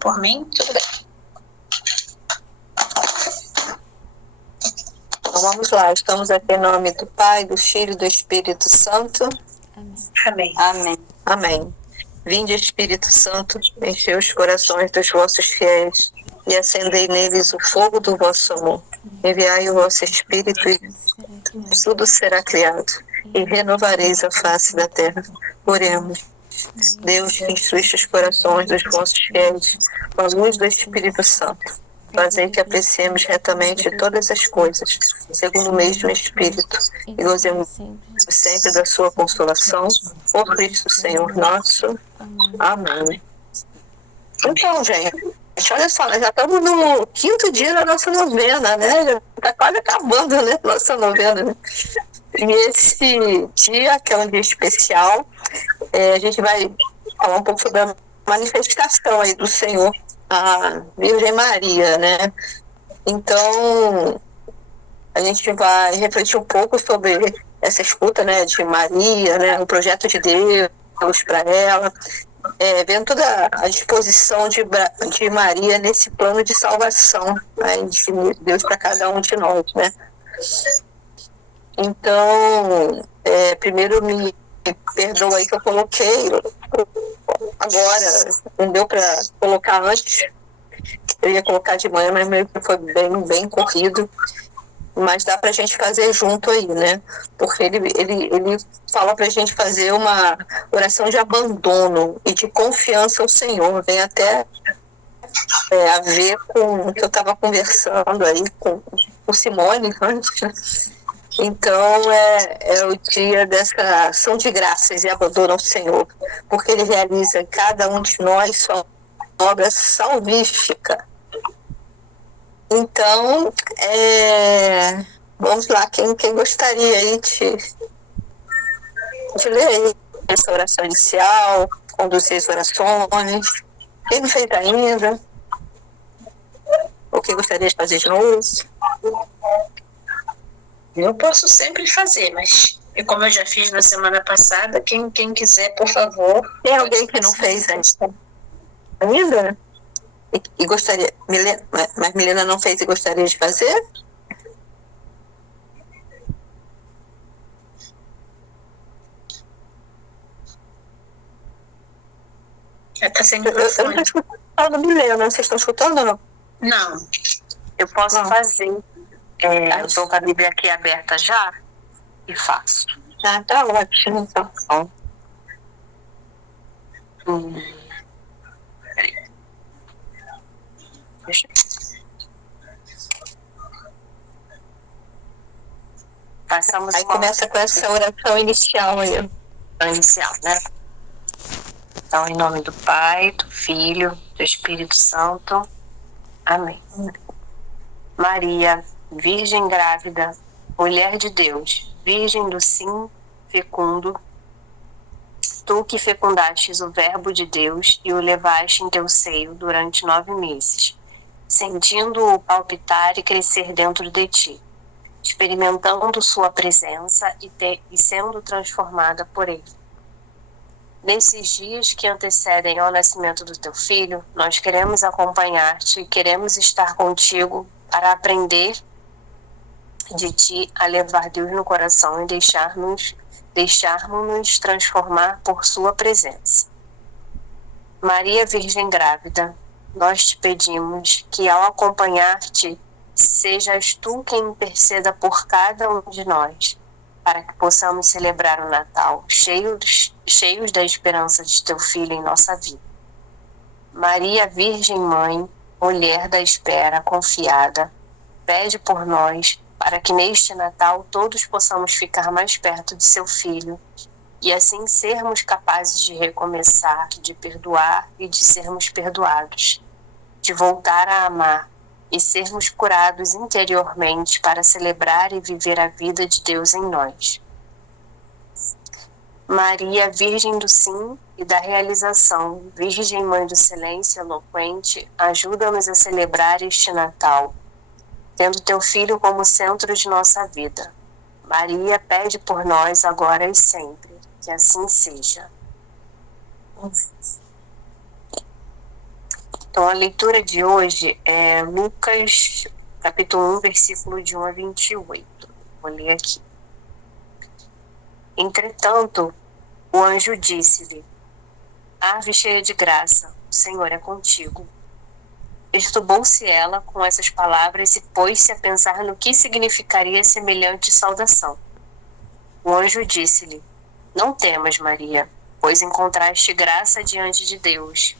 Por mim, tudo bem. Então vamos lá, estamos aqui em nome do Pai, do Filho e do Espírito Santo. Amém. Amém. Amém. Vinde, Espírito Santo, enchei os corações dos vossos fiéis e acendei neles o fogo do vosso amor. Enviai o vosso Espírito e tudo será criado, e renovareis a face da terra. Oremos. Deus, que instruíste os corações dos vossos fiéis com a luz do Espírito Santo, fazei que apreciemos retamente todas as coisas, segundo o mesmo Espírito, e gozemos sempre da sua consolação, por Cristo Senhor nosso. Amém. Então, gente, olha só, nós já estamos no 5º dia da nossa novena, né? Já está quase acabando, né? Nossa novena, né? E esse dia, que é um dia especial, a gente vai falar um pouco sobre a manifestação aí do Senhor, a Virgem Maria, né? Então, a gente vai refletir um pouco sobre essa escuta, né, de Maria, né, o projeto de Deus para ela, vendo toda a disposição de Maria nesse plano de salvação, né, de Deus para cada um de nós, né? Então, primeiro me perdoa aí que eu coloquei agora, não deu para colocar antes, eu ia colocar de manhã, mas meio que foi bem corrido, mas dá para a gente fazer junto aí, né? Porque ele fala para a gente fazer uma oração de abandono e de confiança ao Senhor, vem até a ver com o que eu estava conversando aí com Simone antes, né? Então, é o dia dessa ação de graças e abandono ao Senhor, porque Ele realiza em cada um de nós sua obra salvífica. Então, vamos lá, quem gostaria aí de ler aí essa oração inicial, conduzir as orações, quem não fez ainda, ou quem gostaria de fazer de novo? Eu posso sempre fazer, mas como eu já fiz na semana passada, quem quiser, por favor. Tem alguém que não fez ainda? E gostaria, mas Milena não fez e gostaria de fazer? Está sem Eu microfone. não estou escutando Milena, vocês estão escutando ou não? Não. Eu posso fazer. Eu estou com a Bíblia aqui aberta já e faço. Tá ótimo, então. Passamos aí começa com essa oração inicial aí. Inicial, né? Então, em nome do Pai, do Filho, do Espírito Santo. Amém. Maria, Virgem grávida, mulher de Deus, Virgem do sim fecundo, tu que fecundastes o Verbo de Deus e o levaste em teu seio durante 9 meses, sentindo-o palpitar e crescer dentro de ti, experimentando sua presença e sendo transformada por ele. Nesses dias que antecedem ao nascimento do teu filho, nós queremos acompanhar-te e queremos estar contigo para aprender de ti a levar Deus no coração e deixarmos-nos transformar por sua presença. Maria Virgem grávida, nós te pedimos que ao acompanhar-te, sejas tu quem interceda por cada um de nós, para que possamos celebrar o Natal cheios da esperança de teu Filho em nossa vida. Maria Virgem Mãe, mulher da espera confiada, pede por nós, para que neste Natal todos possamos ficar mais perto de seu Filho, e assim sermos capazes de recomeçar, de perdoar e de sermos perdoados, de voltar a amar e sermos curados interiormente para celebrar e viver a vida de Deus em nós. Maria, Virgem do sim e da realização, Virgem Mãe do silêncio eloquente, ajuda-nos a celebrar este Natal, tendo teu Filho como centro de nossa vida. Maria, pede por nós agora e sempre, que assim seja. Então, a leitura de hoje é Lucas, capítulo 1, versículo de 1 a 28. Vou ler aqui. Entretanto, o anjo disse-lhe: Ave cheia de graça, o Senhor é contigo. Perturbou-se ela com essas palavras e pôs-se a pensar no que significaria semelhante saudação. O anjo disse-lhe: Não temas, Maria, pois encontraste graça diante de Deus.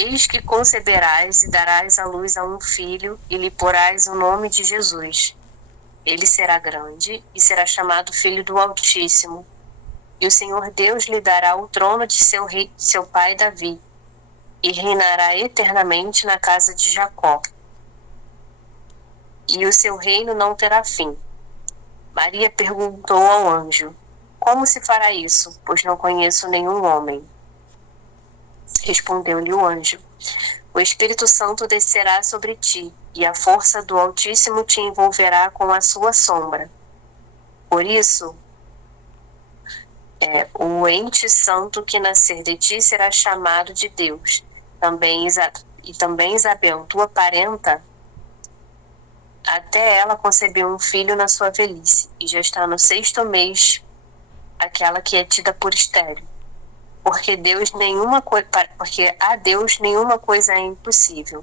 Eis que conceberás e darás à luz a um filho e lhe porás o nome de Jesus. Ele será grande e será chamado Filho do Altíssimo. E o Senhor Deus lhe dará o trono de seu pai Davi, e reinará eternamente na casa de Jacó. E o seu reino não terá fim. Maria perguntou ao anjo: Como se fará isso, pois não conheço nenhum homem? Respondeu-lhe o anjo: O Espírito Santo descerá sobre ti, e a força do Altíssimo te envolverá com a sua sombra. Por isso, o ente santo que nascer de ti será chamado de Deus. Também Isabel, tua parenta, até ela concebeu um filho na sua velhice, e já está no 6º mês, aquela que é tida por estéril. Porque a Deus nenhuma coisa é impossível.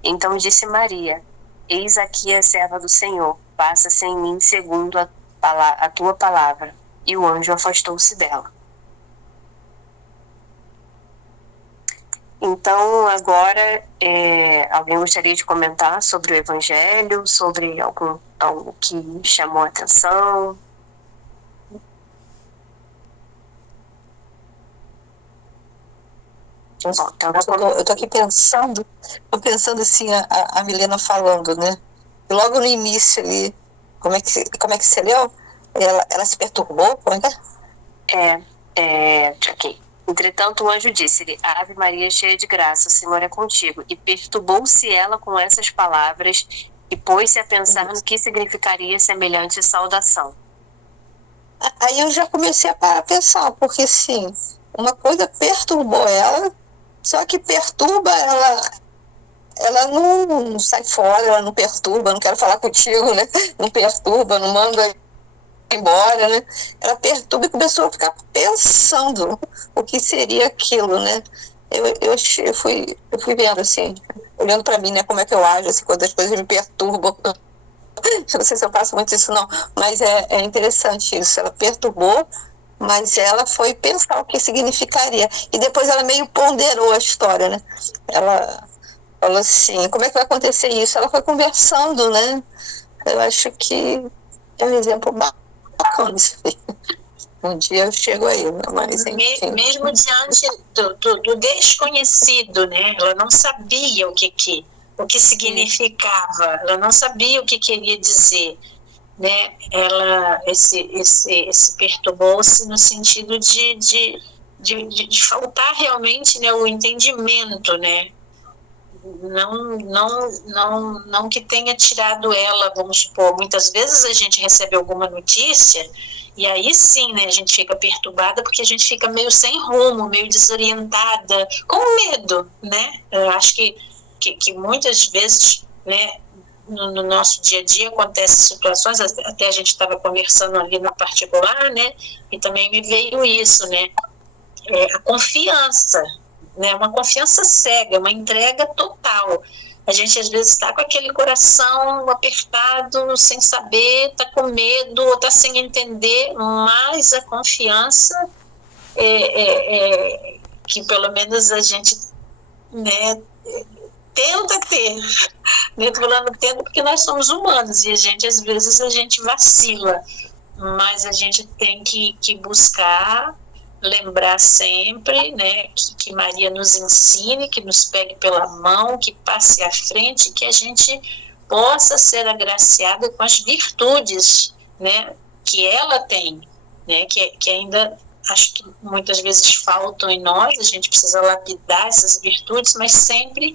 Então disse Maria: Eis aqui a serva do Senhor, faça-se em mim segundo a tua palavra. E o anjo afastou-se dela. Então, agora, alguém gostaria de comentar sobre o Evangelho, sobre algo que chamou a atenção? Bom, então, eu tô aqui pensando assim, a Milena falando, né? E logo no início ali, como é que você leu? Ela se perturbou? Como é que é? Ok. Entretanto, o anjo disse-lhe: Ave Maria, cheia de graça, o Senhor é contigo. E perturbou-se ela com essas palavras e pôs-se a pensar no que significaria semelhante saudação. Aí eu já comecei a pensar, porque assim, uma coisa perturbou ela, só que perturba ela não sai fora, ela não perturba, não quero falar contigo, né? Não perturba, não manda embora, né? Ela perturba e começou a ficar pensando o que seria aquilo, né? Eu fui vendo assim, olhando para mim, né? Como é que eu ajo, assim, quando as coisas me perturbam. Não sei se eu faço muito isso não, mas é interessante isso. Ela perturbou, mas ela foi pensar o que significaria. E depois ela meio ponderou a história, né? Ela falou assim, como é que vai acontecer isso? Ela foi conversando, né? Eu acho que é um exemplo bacana isso aí. Um dia eu chego aí, né? Mas enfim. Mesmo diante do desconhecido, né? Ela não sabia o que significava, ela não sabia o que queria dizer, né? Ela esse perturbou-se no sentido de faltar realmente, né, o entendimento, né? Não que tenha tirado ela, vamos supor, muitas vezes a gente recebe alguma notícia e aí sim, né, a gente fica perturbada porque a gente fica meio sem rumo, meio desorientada, com medo, né? Eu acho que muitas vezes, né, no nosso dia a dia acontecem situações, até a gente estava conversando ali no particular, né, e também me veio isso, né, a confiança, né, uma confiança cega, uma entrega total. A gente às vezes está com aquele coração apertado, sem saber, está com medo, ou está sem entender, mas a confiança que pelo menos a gente, né, tenta ter, né, falando tenta porque nós somos humanos e às vezes a gente vacila, mas a gente tem que buscar lembrar sempre, né, que Maria nos ensine, que nos pegue pela mão, que passe à frente, que a gente possa ser agraciada com as virtudes, né, que ela tem, né, que ainda acho que muitas vezes faltam em nós. A gente precisa lapidar essas virtudes, mas sempre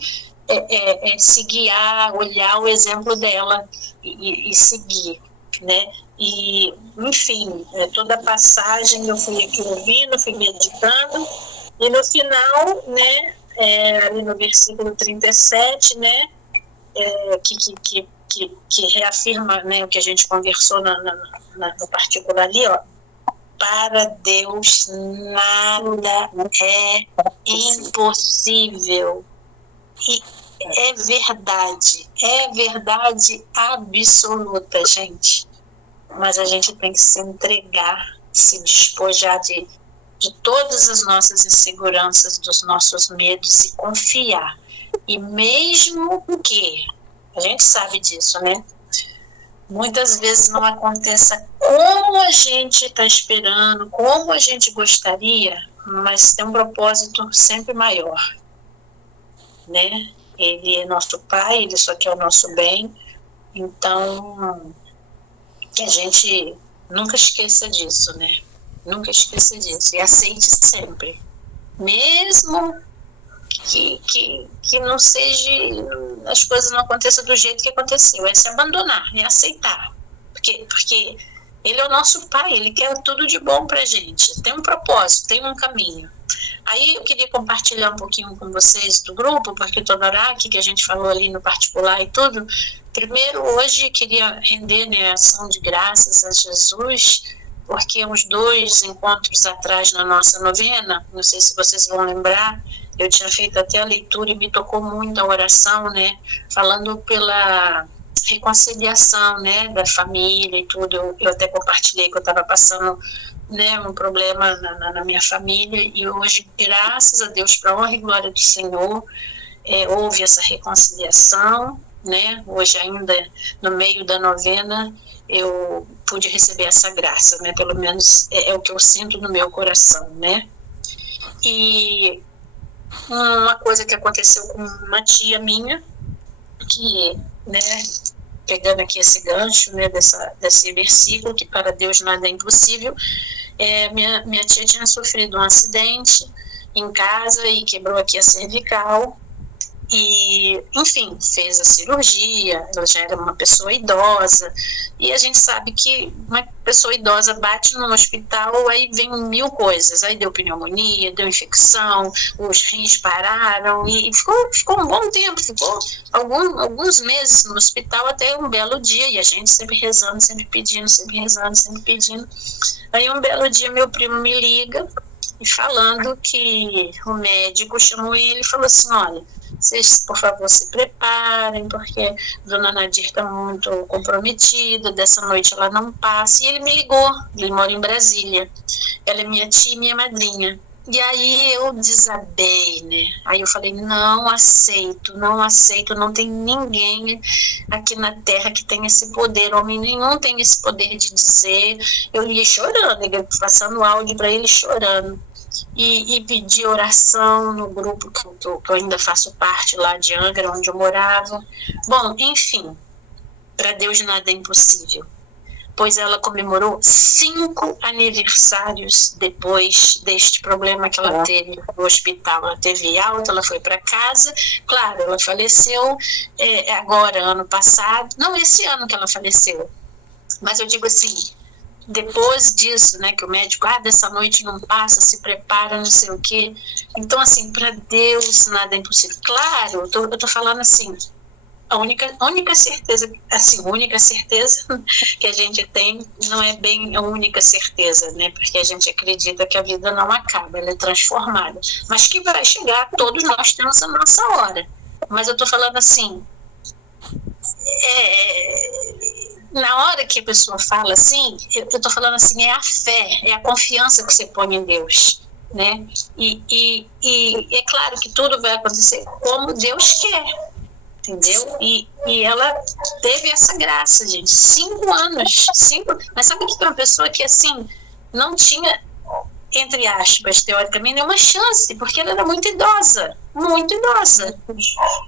se guiar, olhar o exemplo dela e seguir, né? E, enfim, toda a passagem eu fui aqui ouvindo, fui meditando, e no final, né, ali no versículo 37, né, que reafirma, né, o que a gente conversou no particular ali, ó. Para Deus nada é impossível. E é verdade absoluta, gente. Mas a gente tem que se entregar, se despojar de todas as nossas inseguranças, dos nossos medos e confiar. E mesmo que, a gente sabe disso, né? Muitas vezes não aconteça como a gente está esperando, como a gente gostaria, mas tem um propósito sempre maior, né? Ele é nosso Pai, Ele só quer o nosso bem, então que a gente nunca esqueça disso, né? Nunca esqueça disso, e aceite sempre, mesmo que não seja, as coisas não aconteçam do jeito que aconteceu, é se abandonar, é aceitar, porque Ele é o nosso Pai, Ele quer tudo de bom pra gente, tem um propósito, tem um caminho. Aí eu queria compartilhar um pouquinho com vocês do grupo, porque toda hora que a gente falou ali no particular e tudo. Primeiro, hoje queria render, né, ação de graças a Jesus, porque uns 2 encontros atrás na nossa novena, não sei se vocês vão lembrar, eu tinha feito até a leitura e me tocou muito a oração, né, falando pela reconciliação, né, da família e tudo. Eu até compartilhei que eu estava passando, né, um problema na minha família, e hoje, graças a Deus, para a honra e glória do Senhor, houve essa reconciliação, né? Hoje ainda, no meio da novena, eu pude receber essa graça, né? Pelo menos é o que eu sinto no meu coração, né? E uma coisa que aconteceu com uma tia minha, que, né, pegando aqui esse gancho, né, desse versículo, que para Deus nada é impossível, minha tia tinha sofrido um acidente em casa e quebrou aqui a cervical, e, enfim, fez a cirurgia. Ela já era uma pessoa idosa, e a gente sabe que uma pessoa idosa bate no hospital, aí vem 1000 coisas, aí deu pneumonia, deu infecção, os rins pararam, e ficou um bom tempo, ficou alguns meses no hospital, até um belo dia, e a gente sempre rezando, sempre pedindo, sempre rezando, sempre pedindo. Aí um belo dia meu primo me liga e falando que o médico chamou ele e falou assim: olha, vocês, por favor, se preparem, porque Dona Nadir está muito comprometida, dessa noite ela não passa. E ele me ligou, ele mora em Brasília, ela é minha tia e minha madrinha. E aí eu desabei, né? Aí eu falei: não aceito, não tem ninguém aqui na Terra que tem esse poder, homem nenhum tem esse poder de dizer. Eu ia chorando, ele passando áudio para ele chorando. E pedi oração no grupo que eu ainda faço parte lá de Angra, onde eu morava. Bom, enfim, para Deus nada é impossível. Pois ela comemorou 5 aniversários depois deste problema que ela teve no hospital. Ela teve alta, ela foi para casa. Claro, ela faleceu agora, ano passado. Não, esse ano que ela faleceu. Mas eu digo assim, depois disso, né, que o médico, dessa noite não passa, se prepara, não sei o quê. Então, assim, para Deus nada é impossível. Claro, eu tô falando assim, a única certeza, assim, única certeza que a gente tem não é bem a única certeza, né, porque a gente acredita que a vida não acaba, ela é transformada, mas que vai chegar, todos nós temos a nossa hora. Mas eu tô falando assim, na hora que a pessoa fala assim, eu estou falando assim, é a fé, é a confiança que você põe em Deus, né? E é claro que tudo vai acontecer como Deus quer, entendeu? E ela teve essa graça, gente, 5 anos, mas sabe que uma pessoa que, assim, não tinha, entre aspas, teoricamente, nenhuma chance, porque ela era muito idosa.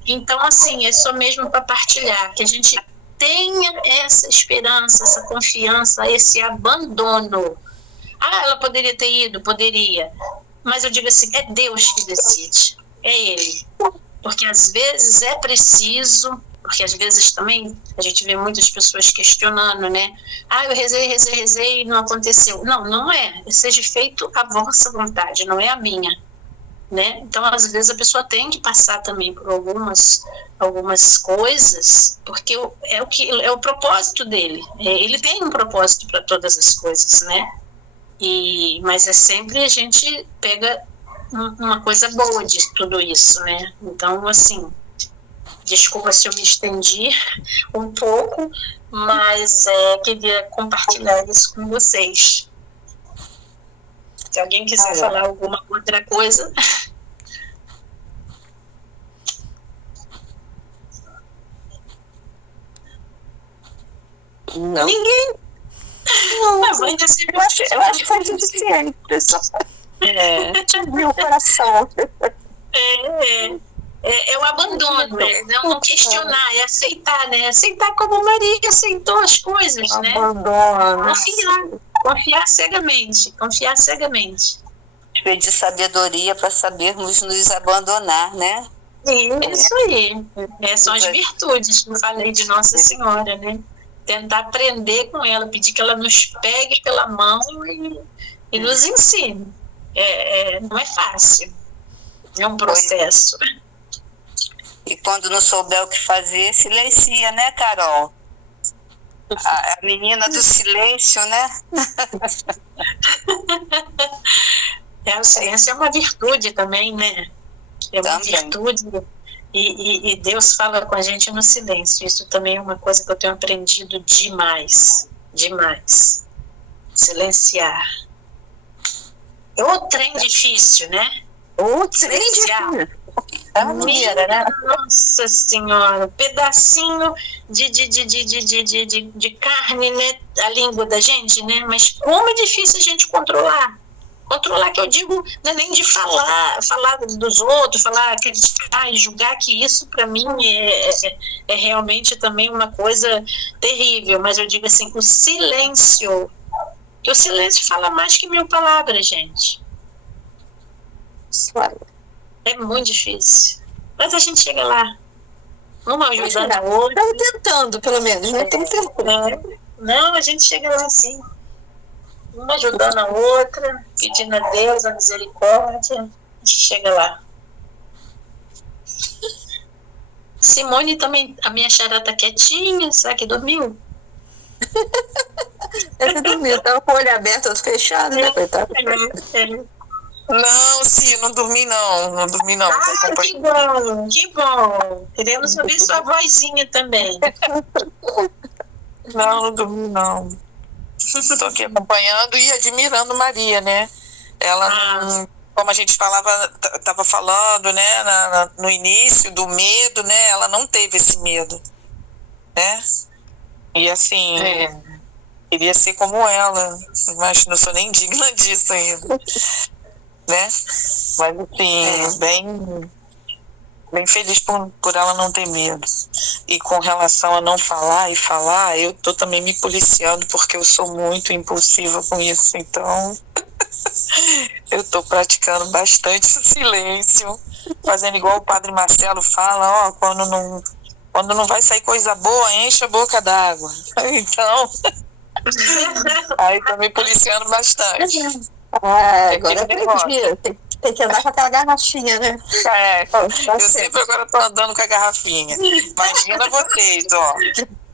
Então, assim, é só mesmo para partilhar, que a gente tenha essa esperança, essa confiança, esse abandono. Ela poderia ter ido, poderia, mas eu digo assim, é Deus que decide, é Ele, porque às vezes é preciso, porque às vezes também a gente vê muitas pessoas questionando, né? Eu rezei e não aconteceu. Não é, seja feito a vossa vontade, não é a minha, né? Então, às vezes, a pessoa tem que passar também por algumas coisas, porque é o propósito dele. Ele tem um propósito para todas as coisas, né? Mas é sempre a gente pega uma coisa boa de tudo isso, né? Então, assim, desculpa se eu me estendi um pouco, mas queria compartilhar isso com vocês. Se alguém quiser falar alguma outra coisa. Não. Ninguém. Não, eu acho que foi suficiente, pessoal. Meu coração. É o abandono, né? Não questionar, é aceitar, né? Aceitar como Maria aceitou as coisas, né? Abandono. Confiar cegamente. Pedir sabedoria para sabermos nos abandonar, né? Isso aí. São as virtudes que eu falei de Nossa Senhora, né? Tentar aprender com ela, pedir que ela nos pegue pela mão e nos ensine. Não é fácil. É um processo. E quando não souber o que fazer, silencia, né, Carol? A menina do silêncio, né? O silêncio é uma virtude também, né? É uma virtude. E Deus fala com a gente no silêncio. Isso também é uma coisa que eu tenho aprendido demais. Silenciar. É o trem difícil, né? Silenciar. Nossa Senhora, pedacinho de carne, né? A língua da gente, né? Mas como é difícil a gente controlar. Controlar, que eu digo, não é nem de falar dos outros, criticar e julgar, que isso para mim é realmente também uma coisa terrível. Mas eu digo assim, o silêncio, que o silêncio fala mais que 1000 palavras, gente. É muito difícil. Mas a gente chega lá. Uma ajudando a outra. Estamos tentando, pelo menos, né? Estamos tentando. Não, a gente chega lá assim. Uma ajudando a outra, pedindo a Deus a misericórdia. A gente chega lá. Simone também, a minha xará tá quietinha. Será que dormiu? Ele dormiu, estava com o olho aberto, outro fechado, né, coitado? Não, sim, não dormi não. Que bom. Queremos ouvir sua vozinha também. Não dormi não. Estou aqui acompanhando e admirando Maria, né? Ela, como a gente estava falando, né, no início do medo, né? Ela não teve esse medo, né? E assim, queria ser como ela, mas não sou nem digna disso ainda. Né? Mas assim, bem feliz por ela não ter medo. E com relação a não falar e falar, eu tô também me policiando, porque eu sou muito impulsiva com isso, então eu tô praticando bastante o silêncio, fazendo igual o Padre Marcelo fala, quando não vai sair coisa boa, enche a boca d'água. Então aí tô me policiando bastante. Agora aprendi. Tem que andar com aquela garrafinha, né? Eu sempre agora tô andando com a garrafinha. Imagina vocês, ó.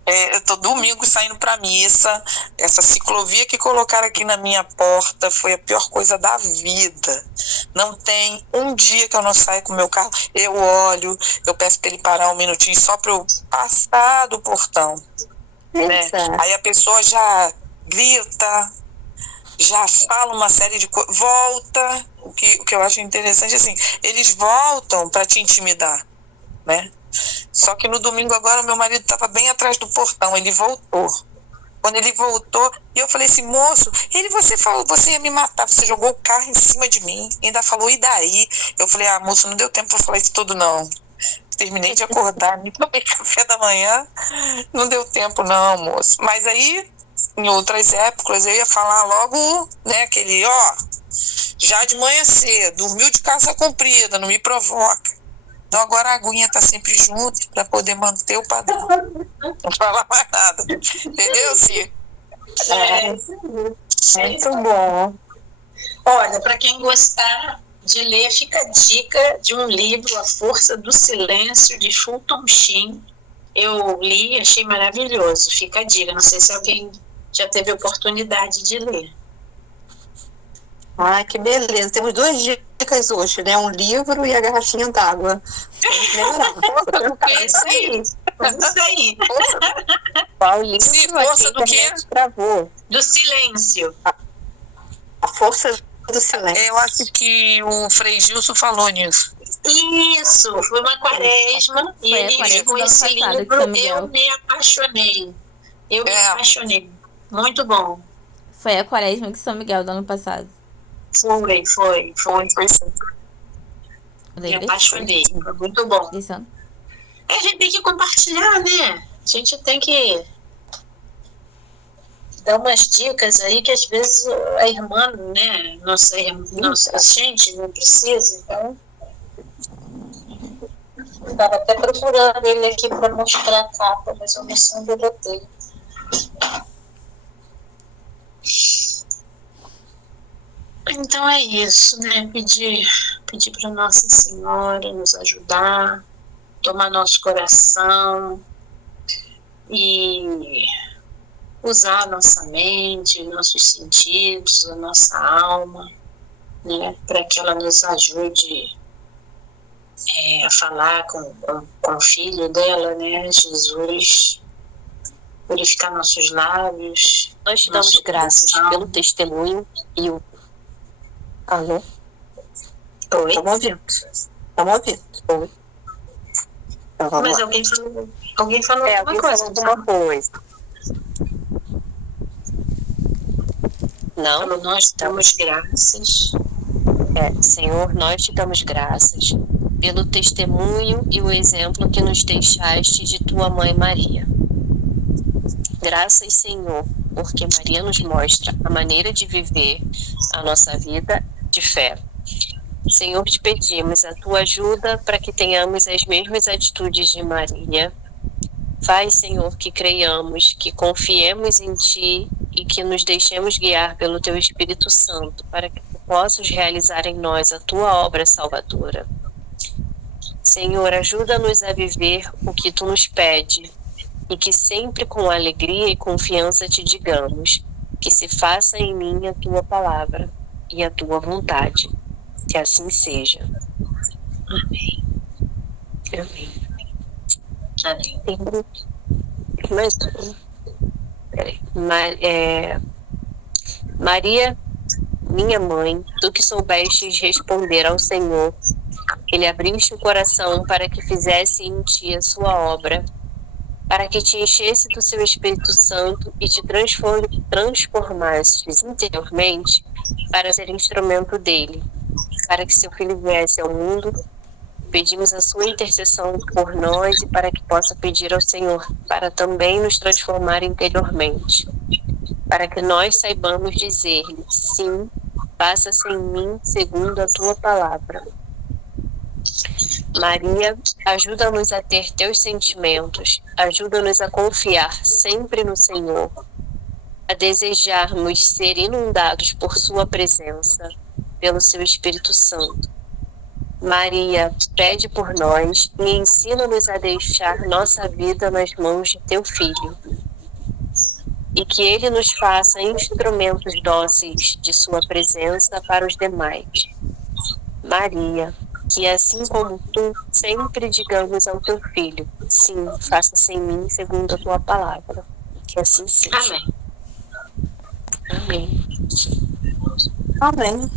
Eu tô domingo saindo pra missa. Essa ciclovia que colocaram aqui na minha porta foi a pior coisa da vida. Não tem um dia que eu não saio com o meu carro. Eu olho, eu peço pra ele parar um minutinho só pra eu passar do portão. Né? Aí a pessoa já grita, já fala uma série de coisas, volta, o que eu acho interessante, assim, eles voltam para te intimidar, né? Só que no domingo agora, meu marido estava bem atrás do portão, ele voltou. Quando ele voltou, eu falei assim, moço, você falou, você ia me matar, você jogou o carro em cima de mim, ainda falou, e daí? Eu falei, moço, não deu tempo para falar isso tudo, não. Terminei de acordar, me tomei café da manhã, não deu tempo não, moço. Mas aí, em outras épocas, eu ia falar logo, né, aquele, já de manhã cedo, dormiu de calça comprida, não me provoca. Então agora a aguinha tá sempre junto para poder manter o padrão. Não falar mais nada. Entendeu, Cia? Muito bom. Olha, para quem gostar de ler, fica a dica de um livro, A Força do Silêncio, de Fulton Sheen. Eu li e achei maravilhoso. Fica a dica. Não sei se alguém já teve oportunidade de ler. Ah, que beleza. Temos 2 dicas hoje, né? Um livro e a garrafinha d'água. É isso aí. Isso aí. Qual livro? Sim, força do quê? Travou. Do silêncio. A Força do Silêncio. Eu acho que o Frei Gilson falou nisso. Isso, foi uma quaresma e Foi a ele quaresma indicou do ano esse passado, de livro. São Miguel. Eu me apaixonei. É. Apaixonei. Muito bom. Foi a quaresma de São Miguel do ano passado. Foi sim. Da Me igreja? apaixonei. Foi muito bom. Lição. A gente tem que compartilhar, né? A gente tem que dar umas dicas aí que às vezes a irmã, né? Nossa gente não precisa, então. Eu estava até procurando ele aqui para mostrar a capa, mas eu não sei onde eu botei. Então é isso, né? Pedir para Nossa Senhora nos ajudar, tomar nosso coração e usar a nossa mente, nossos sentidos, a nossa alma, né? Para que ela nos ajude a falar com o Filho dela, né? Jesus, purificar nossos lábios. Nós te damos graças pelo testemunho e o... Alô? Oi? Estamos ouvindo. Oi. Então, vamos Mas lá. alguém falou alguma alguém coisa. falou alguma coisa. Não? Falou, nós damos graças. Senhor, nós te damos graças pelo testemunho e o exemplo que nos deixaste de tua mãe Maria. Graças, Senhor, porque Maria nos mostra a maneira de viver a nossa vida de fé. Senhor, te pedimos a tua ajuda para que tenhamos as mesmas atitudes de Maria. Faz, Senhor, que creiamos, que confiemos em ti e que nos deixemos guiar pelo teu Espírito Santo para que tu possas realizar em nós a tua obra salvadora. Senhor, ajuda-nos a viver o que tu nos pede e que sempre com alegria e confiança te digamos que se faça em mim a tua palavra e a tua vontade. Que assim seja. Amém. Amém. Amém. Tem mais um. Peraí. Maria, minha mãe, tu que soubestes responder ao Senhor, que lhe abriste o coração para que fizesse em ti a sua obra, para que te enchesse do seu Espírito Santo e te transformasses interiormente para ser instrumento dele, para que seu Filho viesse ao mundo. Pedimos a sua intercessão por nós e para que possa pedir ao Senhor para também nos transformar interiormente, para que nós saibamos dizer-lhe, sim, faça-se em mim segundo a tua palavra. Maria, ajuda-nos a ter teus sentimentos, ajuda-nos a confiar sempre no Senhor, a desejarmos ser inundados por sua presença, pelo seu Espírito Santo. Maria, pede por nós e ensina-nos a deixar nossa vida nas mãos de teu Filho, e que ele nos faça instrumentos dóceis de sua presença para os demais. Maria, que assim como tu, sempre digamos ao teu Filho, sim, faça-se em mim segundo a tua palavra. Que assim seja. Amém. Amém. Amém.